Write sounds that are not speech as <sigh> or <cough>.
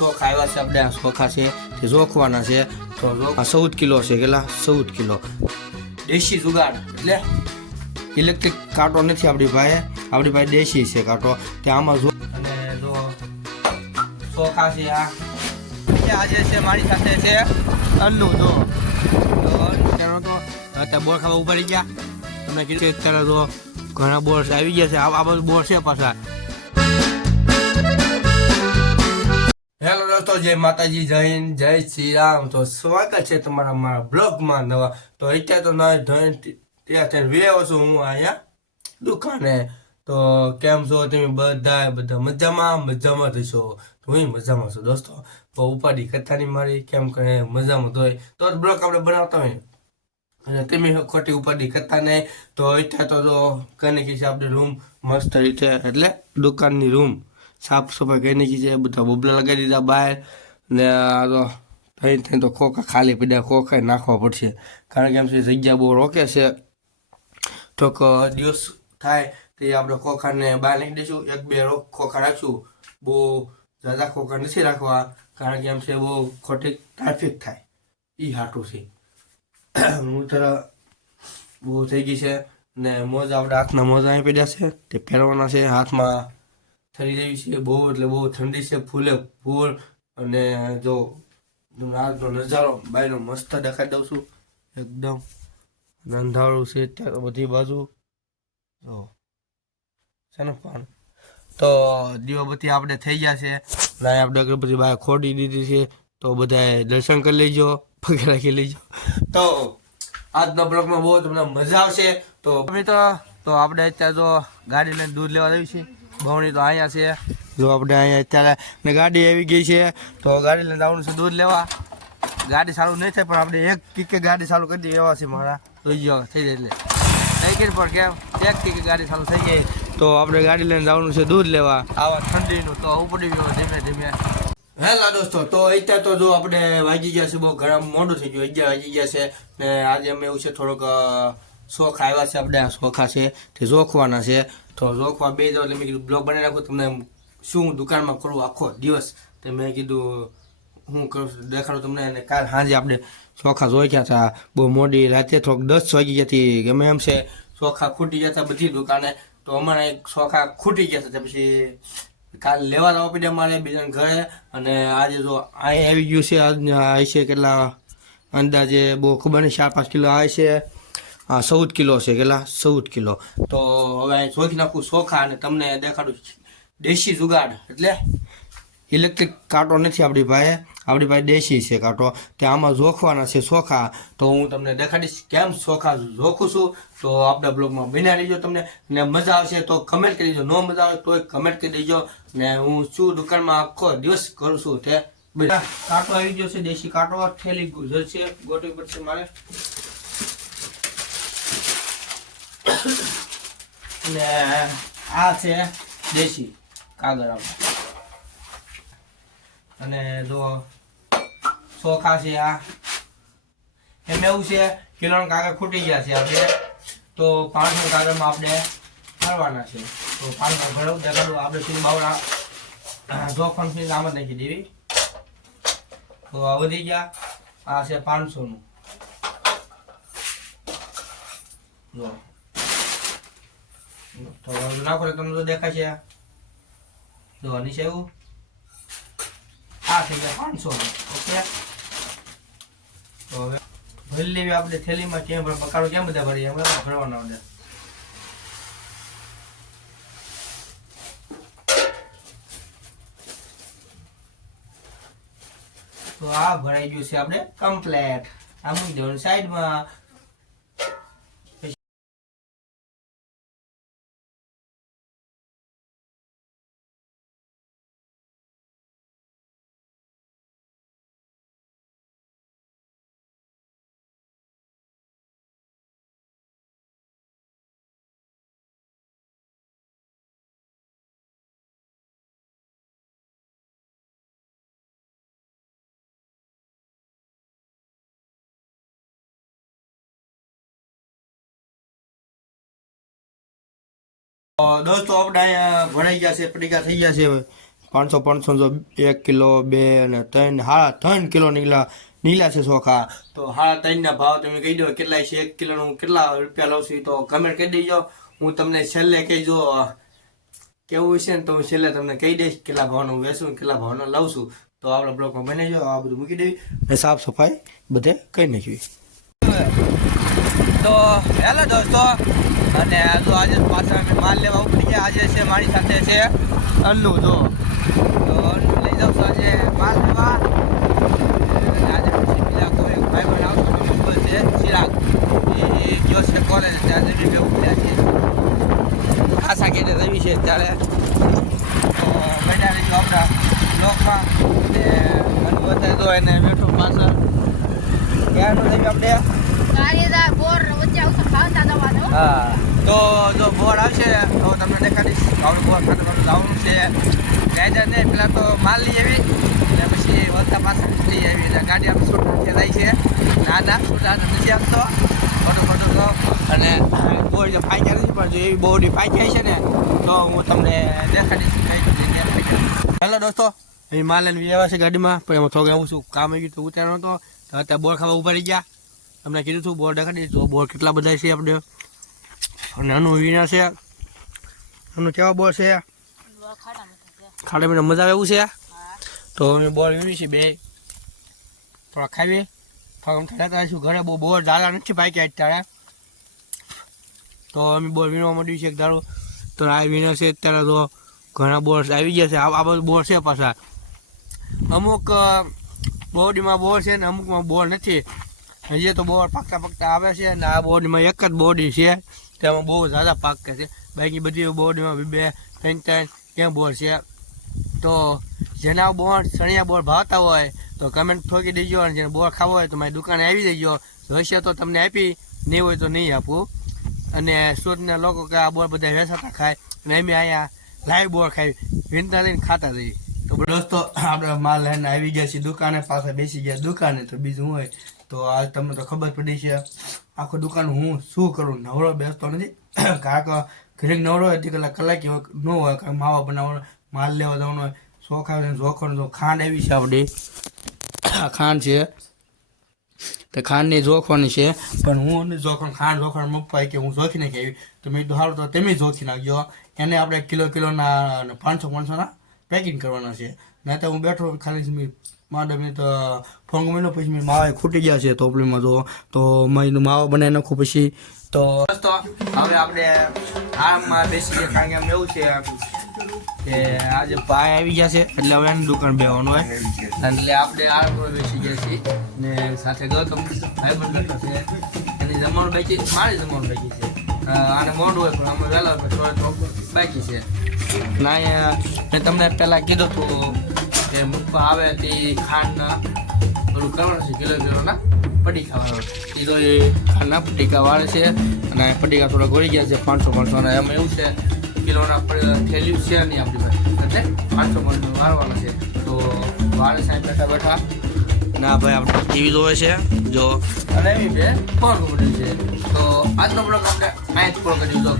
શોખ આવ્યા છે, આપણે શોખા છે, તે જોખવાના છે. તો ચૌદ કિલો છે, કેટલા? ચૌદ કિલો. દેશી જુગાડ એટલે ઇલેક્ટ્રિક કાંટો નથી આપણી પાસે. આપણી પાસે દેશી છે કાંટો. તે આમાં જો અને જો શોખા છે આ. આજે છે, મારી સાથે છે અન્નુ જો. તો અત્યારે બોર ખાવા ઊભા રહી ગયા. તમને કીધું અત્યારે તો ઘણા બોર્સ આવી ગયા છે. આ બધું બોર છે પાછા. દોસ્તો જય માતાજી, જય જય શ્રી રામ તો સ્વાગત છે તમારા મારા બ્લોગમાં નવા. તો અત્યારે તો નવા ધોઈને ત્યાં થઈને વેવો છું હું અહીંયા દુકાને. તો કેમ છો તમે બધા? બધા મજામાં? મજામાં થશો તો હું મજામાં છું દોસ્તો. તો ઉપાડી કથાની મારી કેમ કરે? મજામાં તો તો જ બ્લોગ આપણે બનાવતા હોય. અને તમે ખોટી ઉપાડી કરતા નહીં તો અત્યારે તો કઈ નાખી આપણે રૂમ મસ્ત રીતે, એટલે દુકાનની રૂમ સાફ સફાઈ કરી નાખી છે, બધા બબલા લગાવી દીધા બહાર. ને આ તો થઈ થઈ તો ખોખા ખાલી પડ્યા ખોખા નાખવા પડશે. કારણ કે એમ છે, જગ્યા બહુ રોકે છે. તો દિવસ થાય તે આપણે ખોખાને બહાર નાખી દઈશું. એક, બે ખોખા રાખશું. બહુ જ્યાદા ખોખા નથી રાખવા, કારણ કે એમ છે, બહુ ખોટી ટ્રાફિક થાય. એ હાટું છે. <clears throat> હું તરફ બહુ થઈ ગઈ છે ને મોજા, આપણે હાથના મોજા અહીં પડ્યા છે. તે પહેરવાના છે, હાથમાં ઠરી રહી છે. બહુ એટલે બહુ ઠંડી છે. ફૂલે ફૂલ અને જો રાતનો નજારો બાયનો મસ્ત દેખાડી દઉં છું. એકદમ નંધાળું છે ત્યાં બધી બાજુ. જો, છે ને પણ. તો દીવાબત્તી આપણે થઈ ગયા છે. અને આપણે અગરબત્તી બહાર ખોડી દીધી છે. તો બધાએ દર્શન કરી લેજો, પગે રાખી લેજો. તો આજના બ્લોગમાં બહુ તમને મજા આવશે. તો મિત્રો, તો આપણે અત્યારે જો ગાડી લઈને દૂધ લેવા આવ્યું છે. બહુણી તો અહીંયા છે. જો આપણે અહીંયા અત્યારે ને ગાડી આવી ગઈ છે, તો ગાડી લઈને આવવાનું છે દૂધ લેવા. ગાડી સારું નહીં થાય, પણ આપણે એક કિકે ગાડી ચાલુ કરી દઈએ એવા છે મારા. તો ગયો થઈ જાય એટલે. નહીં કરી, પણ કેમ? એક કિકે ગાડી ચાલુ થઈ ગઈ. તો આપણે ગાડી લઈને જવાનું છે દૂધ લેવા. આવા ઠંડીનું તો ઉપડી ગયો ધીમે ધીમે. હેલા દોસ્તો, તો અત્યારે તો જો આપણે વાગી ગયા છે, બહુ ઘણા મોડું થઈ ગયું. અગિયાર વાગી ગયા છે ને આજે અમે એવું છે થોડોક શોખ આવ્યા છે આપણે આ શોખા છે. તે શોખવાના છે. તો રોકવા બે જાવ એટલે મેં કીધું બ્લોગ બનાવી રાખું, તમને શું દુકાનમાં કરું આખો દિવસ? તો મેં કીધું, હું કરું દેખાડું તમને. અને કાલ સાંજે આપણે ચોખા જોઈ ગયા હતા. બહુ મોડી રાતે થોડોક દસ વાગી ગયા હતી, ગમે એમ છે. ચોખા ખૂટી ગયા હતા બધી દુકાને. તો અમારે એક ચોખા ખૂટી ગયા હતા. પછી કાલ લેવા જવા પડ્યા મારે બીજા ઘરે. અને આજે જો અહીં આવી ગયું છે આજ છે કેટલા અંદાજે બહુ ખબર નહીં, ચાર પાંચ કિલો આવે છે. હા, ચૌદ કિલો છે કેટલા ચૌદ કિલો. તો હવે ચોખી નાખું ચોખા અને તમને દેખાડું. દેશી જુગાડ, એટલે ઇલેક્ટ્રિક કાંટો નથી આપણી પાસે. આપણી પાસે દેશી છે કાંટો. તે આમાં જોખવાના છે ચોખા તો હું તમને દેખાડીશ કેમ ચોખા જોખું છું. તો આપણા બ્લોગમાં બન્યા રહીજો તમને. ને મજા આવશે તો કમેન્ટ કરી દેજો. ન મજા આવે તો કમેન્ટ કરી દેજો. ને હું શું દુકાનમાં આખો દિવસ કરું છું તે બધા કાંટો આવી ગયો છે, દેશી કાંટો. થેલી છે ગોટવી પડશે મારે. ને આ છે દેશી કાગળ અને જો ચોખા છે આ. એમ એવું છે કિલોના કાગળ ખૂટી ગયા છે આપણે. તો પાંચસો કાગળમાં આપણે ભરવાના છે. તો પાંચસો ભરવું દેખાડું આપણે સીધી બાવડા જોખમ આમ જ નાખી દેવી. તો આ વધી ગયા. આ છે પાંચસોનું જો તો નાખો તમને તો દેખાય છે એવું? આ થઈ ગયા પાંચસો. ઓકે. હવે ભરી લેવી આપણે થેલીમાં કેમ બકાલો કેમ બધા ભરી એમ ભરવાના બધા. તો આ ભરાઈ ગયું છે આપણે કમ્પ્લેટ. આ મૂકી દેવાનું સાઈડમાં. દોસ્તો, આપણે અહીંયા ભરાઈ ગયા છે, પડીકા થઈ ગયા છે હવે. પાંચસો પાંચસો જો એક કિલો, બે અને ત્રણ, હા, ત્રણ કિલો નીકળ્યા નીલા છે ચોખા તો હા, ત્રણના ભાવ તમે કહી દો કેટલા છે? એક કિલોનું કેટલા રૂપિયા લઉં છું તો કમેન્ટ કહી દેજો. હું તમને છેલ્લે કહીજો કેવું છે ને તો હું છેલ્લે તમને કહી દઈશ કેટલા ભાવનું વેચું ને કેટલા ભાવનો લઉં છું. તો આપણા બ્લોકમાં બની જાઓ આ બધું મૂકી દેવી. અને સાફ સફાઈ બધે કરી નાખવી. તો, હેલો દોસ્તો, અને આજે પાછા માલ લેવા ઉપડી ગયા. આજે છે મારી સાથે છે અન્નુ જો. તો અન્નુ લઈ જાઉં છું આજે માલ લેવા. આજે બીજા કોઈ ભાઈ પણ આવતો મુંબઈ છે ચિરાગ. એ ગયો છે કોલેજ ત્યાં જમી બે ઉપડ્યા છે. ખાસા કે રવિ છે ત્યારે તો બેઠા રહીશું આપણા બ્લોકમાં ને અન્નુ અત્યારે તો એને બેઠું પાછળ. ક્યાંનું રવી આપણે? હા. તો જો બોર આવશે, તો તમને દેખાડીશ આપણે બોર ખાતે ખાતે લાવવાનું છે. કાયદા નહીં, પેલા તો માલ લઈ આવી અને પછી વળતા પાછળ લઈ આવી. એટલે ગાડી આપણે છૂટ નથી થાય છે. ના ના છૂટ નથી આપતો ખોટું ખોટો તો. અને બોર જે ફાઈ નથી પણ જો એવી બહુ ફાઈ જાય છે ને, તો હું તમને દેખાડીશ હેલો દોસ્તો, અહીં માલ લઈને વ્યવહાર છે ગાડીમાં. પણ એમાં થોડું એવું છું, કામ આવી ગયું તો ઉતારવાનો હતો. અત્યારે બોર ખાવા ઊભા રહી ગયા. તમને કીધું છું બોર દેખાડી તો બોર કેટલા બધા છે આપણે? અને આનું વિના છે. આનું કેવા બોર છે? ખાડા મને મજા આવે એવું છે? તો અમે બોર વીણી છે બે. થોડા ખાવી થોડા ઠંડા છું. ઘરે બહુ બોર ઝાડા નથી કે અત્યારે. તો અમે બોર વીણવા માંડ્યું છે એક દાડો તો આ વીણા છે અત્યારે તો ઘણા બોર આવી ગયા છે. આ બધું બોર છે પાછા. અમુક બોડીમાં બોર છે ને અમુકમાં બોર નથી. હજી તો બોર પાકતા પાકતા આવે છે ને આ બોડીમાં એક જ બોડી છે. તેમાં બહુ ઝાઝા કે છે. બાકી બધી બોર્ડમાં બે બે, ત્રણ ત્રણ ત્યાં બોર છે? તો જેના બોર સણિયા બોર ભાવતા હોય તો કમેન્ટ ઠોકી દેજો અને જેને બોર ખાવો હોય તો મારી દુકાને આવી દેજો હશે તો તમને આપી, નહીં હોય તો નહીં આપું. અને સુરતના લોકો કે આ બોર બધા વેસાતા ખાય. અને અમે અહીંયા લાઈવ બોર ખાઈ, વિનતા લઈને ખાતા રહીએ. તો દોસ્તો, આપણે માલ લઈને આવી ગયા છીએ દુકાને પાસે બેસી ગયા દુકાને. તો બીજું હોય? તો આ તમને તો ખબર પડી છે. આખો દુકાન હું શું કરું? નવરો બેસતો નથી. કાંક ઘરેક ઘરે નવરો હોય અડધી કલાક કલાક હોય ન હોય. કારણ માવા બનાવવાનો, માલ લેવા જવાનો હોય. શોખ આવે જોખણ તો ખાંડ આવી છે આપણી. <clears throat> ખાંડ છે. તો ખાંડની જોખવાની છે. પણ હું જોખણ ખાંડ જોખણ મપાય કે હું જોખી નાખી આવી તો મેં સારું તો તમે જોખી નાખજો. એને આપણે કિલો, કિલોના પાંચસો, પાંચસોના પેકિંગ કરવાના છે. નહીં તો હું બેઠો ખાલી મેં મેં તો ફોન મહિનો પછી મેં માવા ખૂટી ગયા છે તોપલીમાં તો તો મેં માવા બનાવી નાખું પછી. તો દોસ્તો, હવે આપણે આમાં બેસી ગયા, કારણ કે અમને એવું છે કે આજે ભાઈ આવી ગયા છે, એટલે હવે એની દુકાન બેવાનું હોય. એટલે આપણે આરામમાં બેસી ગયા છીએ. ને સાથે ગૌતમ ભાઈ પણ બેઠો છે. એની જમવાનું બાકી મારી જમવાનું બાકી છે. આને મોડું હોય, પણ અમે વહેલા થોડો થોડું બાકી છે. ના તમને પહેલાં કીધું હતું કે મૂકવા આવે તે ખાંડના પેલું કરવાનું છે કિલો કિલોના પડીકા વાળો એ તો એ ખાંડના પડીકા વાળે છે અને પડીકા થોડા ગોળી ગયા છે પાંચસો પાંચસો અને એમાં એવું છે કિલોના થેલ્યું છે નહીં આપણી પાસે. એટલે પાંચસો પાંચસો વાળવાના છે. તો વાળે સાહેબ બેઠા બેઠા. ના ભાઈ આપણે ટીવી જોવે છે. જો. અને એવી બે ફોન છે. તો આજનો બ્લોગ આપણે અહીં જ પૂરો કરી દીધો.